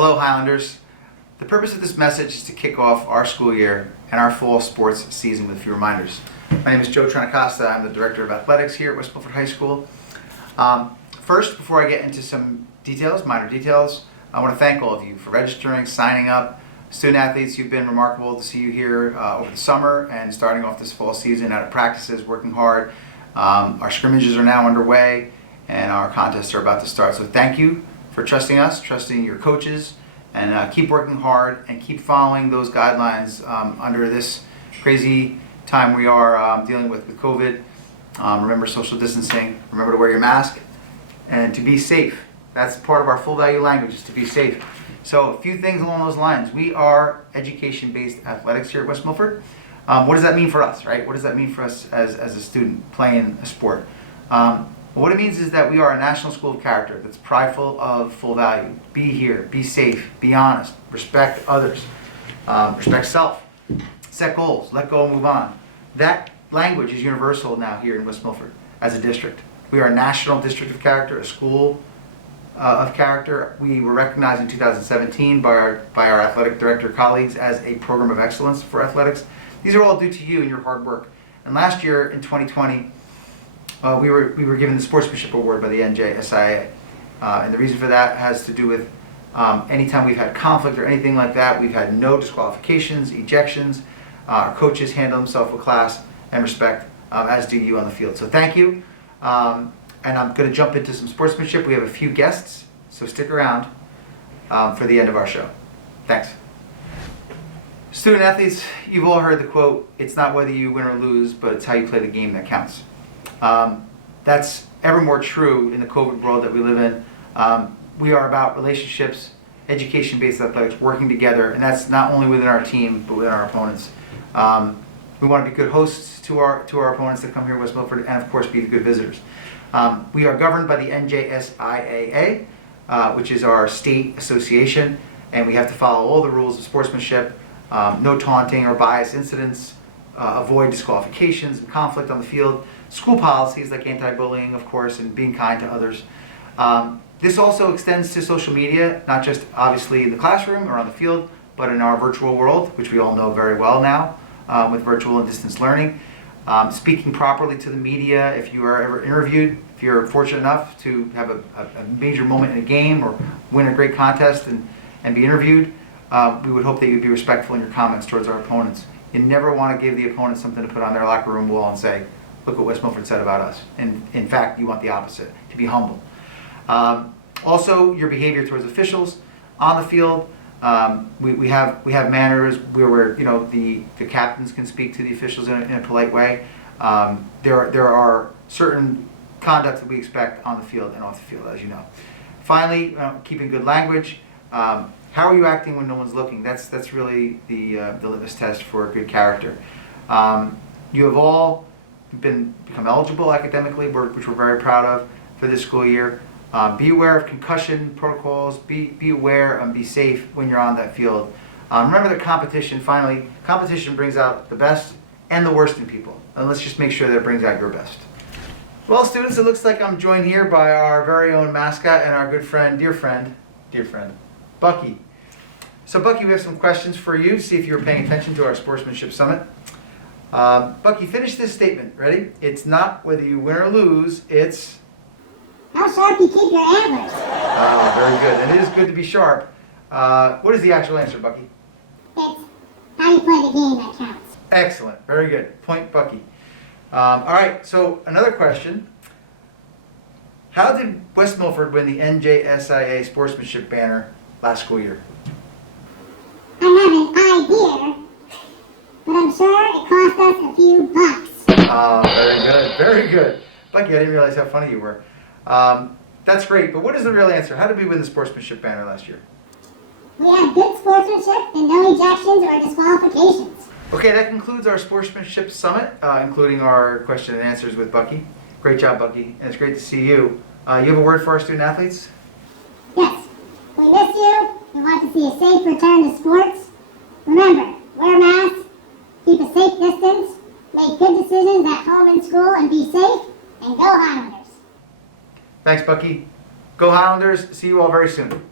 Hello Highlanders. The purpose of this message is to kick off our school year and our fall sports season with a few reminders. My name is Joe Tranacosta. I'm the Director of Athletics here at West Milford High School. First, before I get into some details, minor details, I want to thank all of you for registering, signing up. Student athletes, you've been remarkable to see you here over the summer and starting off this fall season out of practices, working hard. Our scrimmages are now underway and our contests are about to start. So thank you for trusting us, trusting your coaches, and keep working hard and keep following those guidelines under this crazy time we are dealing with COVID. Remember social distancing, remember to wear your mask, and to be safe. That's part of our full value language, is to be safe. So a few things along those lines. We are education-based athletics here at West Milford. What does that mean for us, right? What does that mean for us as a student playing a sport? What it means is that we are a national school of character that's prideful of full value. Be here, be safe, be honest, respect others, respect self, set goals, let go and move on. That language is universal now here in West Milford as a district. We are a national district of character, a school of character. We were recognized in 2017 by our athletic director colleagues as a program of excellence for athletics. These are all due to you and your hard work. And last year in 2020, we were given the Sportsmanship Award by the NJSIA. And the reason for that has to do with anytime we've had conflict or anything like that, we've had no disqualifications, ejections. Our coaches handle themselves with class and respect, as do you on the field. So thank you. And I'm going to jump into some sportsmanship. We have a few guests, so stick around for the end of our show. Thanks. Student athletes, you've all heard the quote, "It's not whether you win or lose, but it's how you play the game that counts." That's ever more true in the COVID world that we live in. We are about relationships, education-based athletics, working together, and that's not only within our team, but within our opponents. We want to be good hosts to our opponents that come here to West Milford, and of course be good visitors. We are governed by the NJSIAA, which is our state association, and we have to follow all the rules of sportsmanship, no taunting or bias incidents, avoid disqualifications and conflict on the field, school policies like anti-bullying, of course, and being kind to others. This also extends to social media, not just obviously in the classroom or on the field, but in our virtual world, which we all know very well now with virtual and distance learning. Speaking properly to the media if you are ever interviewed, if you're fortunate enough to have a major moment in a game or win a great contest and be interviewed, we would hope that you'd be respectful in your comments towards our opponents. You never want to give the opponent something to put on their locker room wall and say, "Look what West Milford said about us." And in fact, you want the opposite, to be humble. Also, your behavior towards officials on the field. We have manners where the captains can speak to the officials in a polite way. There are certain conducts that we expect on the field and off the field, as you know. Finally, keeping good language. How are you acting when no one's looking? That's really the litmus test for good character. You have all become eligible academically, which we're very proud of for this school year. Be aware of concussion protocols. Be aware and be safe when you're on that field. Remember that competition brings out the best and the worst in people. And let's just make sure that it brings out your best. Well, students, it looks like I'm joined here by our very own mascot and our good friend, dear friend, Bucky. So Bucky, we have some questions for you to see if you were paying attention to our Sportsmanship Summit. Bucky, finish this statement. Ready? It's not whether you win or lose, it's... how sharp you keep your antlers. Oh, very good. And it is good to be sharp. What is the actual answer, Bucky? It's how you play the game that counts. Excellent. Very good. Point, Bucky. All right, so another question. How did West Milford win the NJSIA Sportsmanship banner last school year? I have an idea, but I'm sure it cost us a few bucks. Oh, very good. Very good. Bucky, I didn't realize how funny you were. That's great, but what is the real answer? How did we win the sportsmanship banner last year? We had good sportsmanship and no ejections or disqualifications. Okay, that concludes our Sportsmanship Summit, including our question and answers with Bucky. Great job, Bucky, and it's great to see you. You have a word for our student athletes? Yes, we miss you. We want to see a safe return to sports. Remember, wear masks, keep a safe distance, make good decisions at home and school, and be safe, and go Highlanders. Thanks, Bucky. Go Highlanders. See you all very soon.